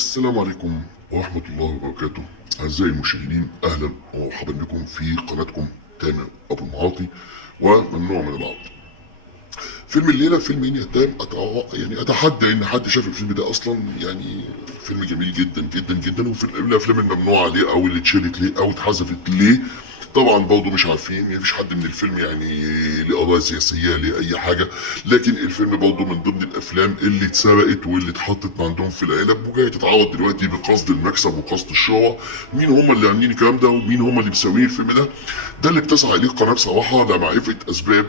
السلام عليكم ورحمة الله وبركاته. أعزائي المشاهدين، أهلا ومرحبا بكم في قناتكم تامر أبو المعاطي وممنوع من العرض. فيلم الليلة فيلم تام، يعني أتحدى إن حد شاف الفيلم ده أصلا. يعني فيلم جميل جدا جدا جدا، وفيلم من الأفلام الممنوعة ليه أو اللي اتشالت ليه أو اتحذفت ليه طبعا برضه مش عارفين. مفيش حد من الفيلم يعني ليه قضايا سياسيه ليه اي حاجه، لكن الفيلم برضه من ضمن الافلام اللي اتسرقت واللي اتحطت عندهم في العلب وجايه تتعوض دلوقتي بقصد المكسب وقصد الشهره. مين هم اللي عاملين الكلام ده ومين هم اللي مسوين الفيلم ده؟ ده اللي بتسعى اليه القناه بصراحه لمعرفه اسباب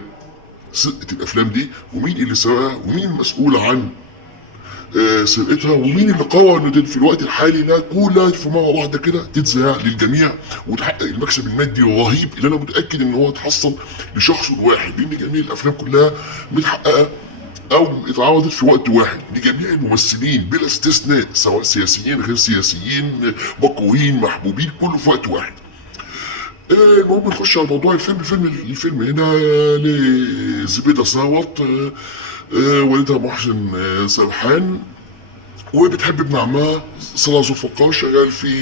سرقه الافلام دي، ومين اللي سرقها ومين المسؤول عن سرقتها، ومين اللي قرر ان في الوقت الحالي انها كلها في مره واحده كده تتذاع للجميع وتحقق المكسب المادي الرهيب اللي انا متاكد ان هو اتحصل لشخص واحد، لان جميع الافلام كلها متحققه او اتعرضت في وقت واحد لجميع الممثلين بلا استثناء، سواء سياسيين غير سياسيين مكروهين محبوبين، كله في وقت واحد. المهم نخش على موضوع الفيلم هنا لزبيدة ثروت، والدها محسن سرحان، وبتحب ابن عمها صلاح ذو الفقار، شغال في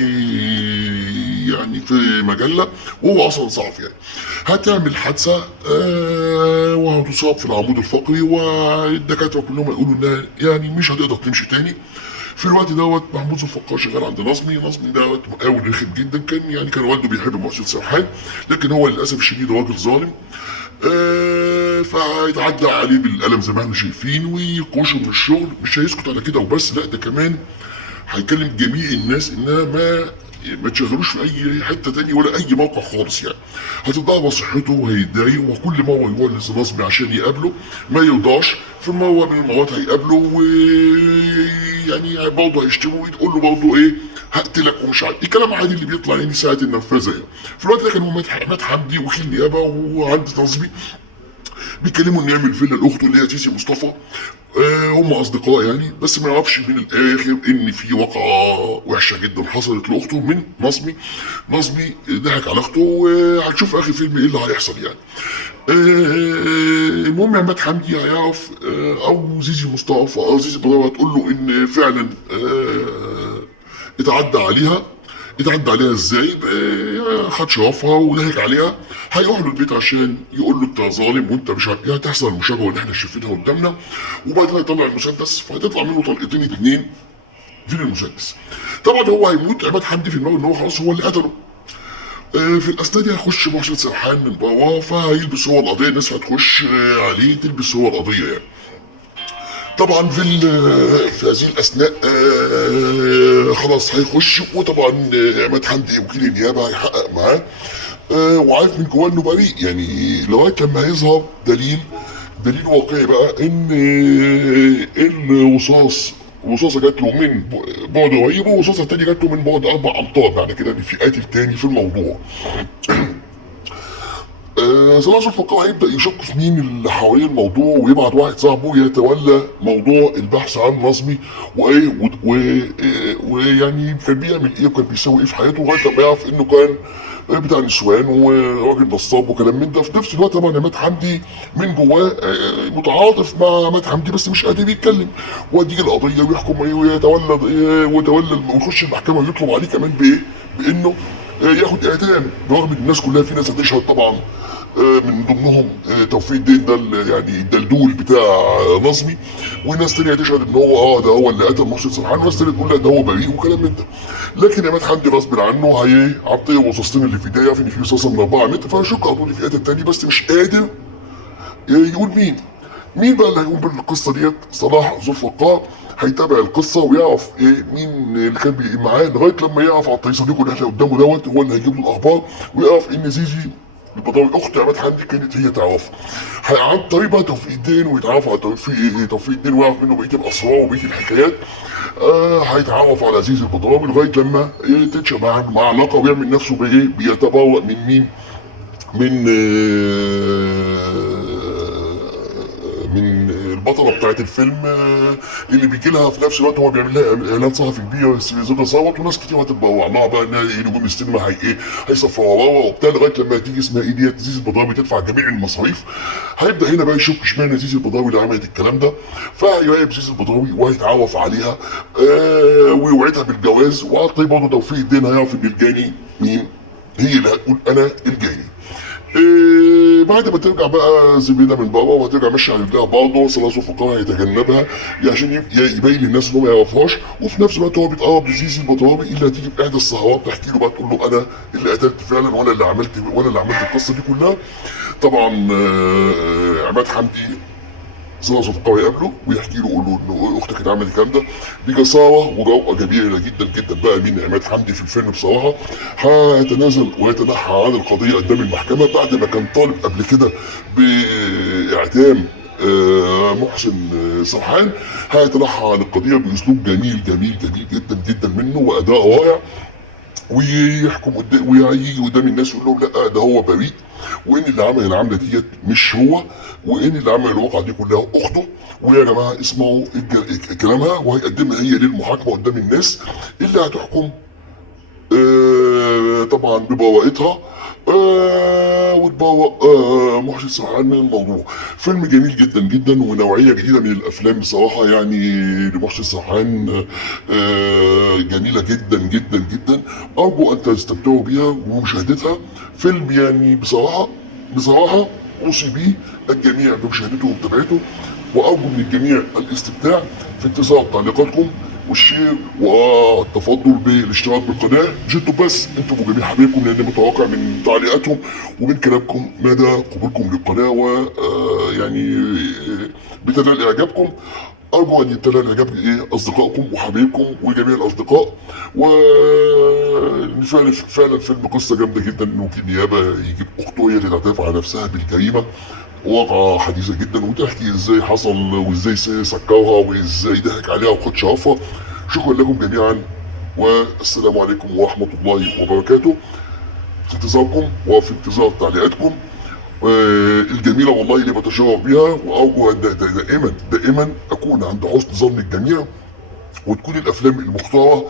مجله وهو اصلا صحفي يعني. هتعمل حادثه وهتصاب في العمود الفقري، والدكاتره كلهم يقولوا انها يعني مش هتقدر تمشي تاني. في الوقت دوت محمود ذو الفقار شغال عند نظمي دوت مقاول رخم جدا، كان والده بيحب محسن سرحان، لكن هو للاسف الشديد راجل ظالم. فهيتعدى عليه بالقلم زي ما احنا شايفين ويقوشه من الشغل. مش هيسكت على كده وبس، لا ده كمان هيكلم جميع الناس انها ما تشغلوش في اي حته تاني ولا اي موقع خالص يعني. هتتضايق صحته وهيتضايق، وكل مره يولد نصبي عشان يقابله ما يرضاش. في مره من المرات هيقابله ويعني برضه هيشتمه وتقول له برضه ايه هقتلك ومش عارف الكلام عادي اللي بيطلع يعني ساعه النرفزه يعني. في الوقت ده كان مات حمدي وكيل نيابه وعند نصبي بيتكلموا انه يعمل فيلا لاخته اللي هي تيسي مصطفى. هم اصدقاء يعني، بس ما يعرفش من الاخر ان في واقعه وحشه جدا حصلت لاخته من نظمي ضحك على اخته، وهتشوف اخر فيلم ايه اللي هيحصل يعني. المهم عماد حمدي هيعرف، او زيزي مصطفى او زيزي بدر هتقول له ان فعلا اتعدى عليها ازاي، خد شرفها وضحك عليها. هيروح له البيت عشان يقول له انت ظالم وانت مش عارف يعني تحصل المشاجره اللي احنا شايفينها قدامنا، وبعدين هيطلع المسدس فهتطلع منه طلقتين اتنين. فين المسدس؟ طبعا هو هيموت عماد حمدي في دماغه ان هو خلاص هو اللي قتله. في الاثناء دي هيخش محسن سرحان من بره، فهيلبس هو القضيه، الناس هتخش عليه تلبس هو القضيه يعني. طبعا في هذه الاثناء خلاص هيخش، وطبعا عماد حمدي وكيل النيابه هيحقق معاه، وعارف من جواه انه بريء يعني، لغايه لما هيظهر دليل واقعي بقى ان الرصاصه جات له من بعد قريب، والرصاصه الثانيه جات له من بعد 4 امتار، بعد كده ان في قاتل تاني في الموضوع. صلاح ذو الفقار هيبدا يشك في مين اللي حوالين الموضوع، ويبعت واحد صاحبه يتولى موضوع البحث عن نظمي وايه ويعني كان بيعمل ايه وكان بيسوي ايه في حياته، لغايه لما يعرف انه كان بتاع نسوان وراجل نصاب وكلام من ده. في نفس الوقت طبعا عماد حمدي من جواه متعاطف مع عماد حمدي بس مش قادر يتكلم، ويديك القضيه ويحكم ويتولى ويخش المحكمه ويطلب عليه كمان بايه؟ بانه ياخد اعدام، برغم ان الناس كلها في ناس هتشهد طبعا، من ضمنهم توفيق الدين ده يعني الدلدول بتاع نظمي، وناس تانية تشهد ان هو ده هو اللي قتل محسن سرحان، وناس تانية تقول لا ده هو بريء وكلام من ده. لكن عماد حمدي غصب عنه هيعطيه الرصاصتين اللي في ايديه، يعرف ان في رصاصه من 4 متر، فهيشك على طول في ايده التاني بس مش قادر يقول مين بقى اللي هيقوم بالقصه ديت. صلاح ذو الفقار هيتابع القصه ويعرف ايه مين اللي كان معاه، لغايه لما يعرف على الطريق صديقه اللي احنا قدامه دوت هو اللي هيجيب له الاخبار، ويعرف ان زيزي البضاوي اخت عماد حمدي كانت هي تعرفه. عن طريق بقى توفيق الدين ويتعرف على توفيق الدين ويعرف منه بقيه الاسرار وبقيه الحكايات. هيتعرف على زيزي البضاوي لغايه لما تنشا مع علاقه، ويعمل نفسه بايه بيتبوأ من مين؟ من البطله بتاعت الفيلم اللي بيجي لها في نفس الوقت هو بيعمل لها اعلان صحفي كبير زوجة صوت، وناس كتير هتتبوع لها بقى انها نجوم السينما هي ايه هيصفروها وبتاع، لغايه لما تيجي اسمها ايه ديت زيزي البضاوي تدفع جميع المصاريف. هيبدا هنا بقى يشوف اشمعنى زيزي البضاوي اللي عملت الكلام ده، فهيراقب زيزي البضاوي وهيتعرف عليها ويوعدها بالجواز، وعلى الطريق برضه توفيق الدين هيعرف ان الجاني مين، هي اللي هتقول انا الجاني. بعد ما ترجع بقى زبيده من بره وهترجع ماشيه على رجلها برضه، صلاص فقرها هيتجنبها عشان يبين للناس ان هو ما يعرفهاش، وفي نفس الوقت هو بيتقرب لزيزي البطراوي اللي هتيجي في احدى السهرات تحكي له بقى تقول له انا اللي قتلت فعلا وانا اللي عملت القصه دي كلها. طبعا عماد حمدي صلاص فقري يقابله ويحكي له يقول له ان اختك اللي عملت الكلام ده بجساره وجوءه كبيره جدا جدا بقى من عماد حمدي في الفيلم بصراحه. هيتنازل ويتنحى عن القضيه قدام المحكمه بعد ما كان طالب قبل كده باعدام محسن سرحان. هيتنحى عن القضيه باسلوب جميل جميل جميل جدا جدا منه واداء رائع، ويحكم ويجي قدام الناس ويقول لهم لا ده هو بريء، وان اللي عمل العمله ديت مش هو، وان اللي عمل الواقعه دي كلها اخته، ويا جماعه اسمعوا كلامها، وهيقدمها هي للمحاكمه قدام الناس اللي هتحكم طبعا ببراءتها وتبرأ محسن سرحان من الموضوع. فيلم جميل جدا جدا ونوعيه جديده من الافلام بصراحه يعني لمحسن سرحان جميله جدا جدا جدا. ارجو ان تستمتعوا بها ومشاهدتها. فيلم يعني بصراحه اوصي بيه الجميع بمشاهدته ومتابعته، وارجو من الجميع الاستمتاع. في انتظار تعليقاتكم والشير والتفضل بالاشتراك بالقناه. مش انتوا بس، انتوا وجميع حبايبكم، لان متوقع من تعليقاتهم ومن كلامكم مدى قبولكم للقناه ويعني بتنال اعجابكم. ارجو ان يتنال اعجاب اصدقائكم وحبايبكم وجميع الاصدقاء. فعلا فيلم قصه جامده جدا، انه النيابه يجيب اخته هي اللي تعترف على نفسها بالجريمه، واقعة حديثة جدا، وتحكي ازاي حصل وازاي سكرها وازاي ضحك عليها وخد شرفها. شكرا لكم جميعا والسلام عليكم ورحمة الله وبركاته. في انتظاركم وفي انتظار تعليقاتكم الجميلة والله اللي بتشرف بها، وارجو ان دائما اكون عند حسن ظن الجميع، وتكون الافلام المختارة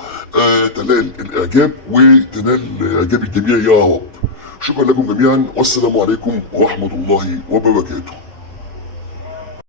تنال الاعجاب وتنال اعجاب الجميع يا رب. شكرا لكم جميعا والسلام عليكم ورحمة الله وبركاته.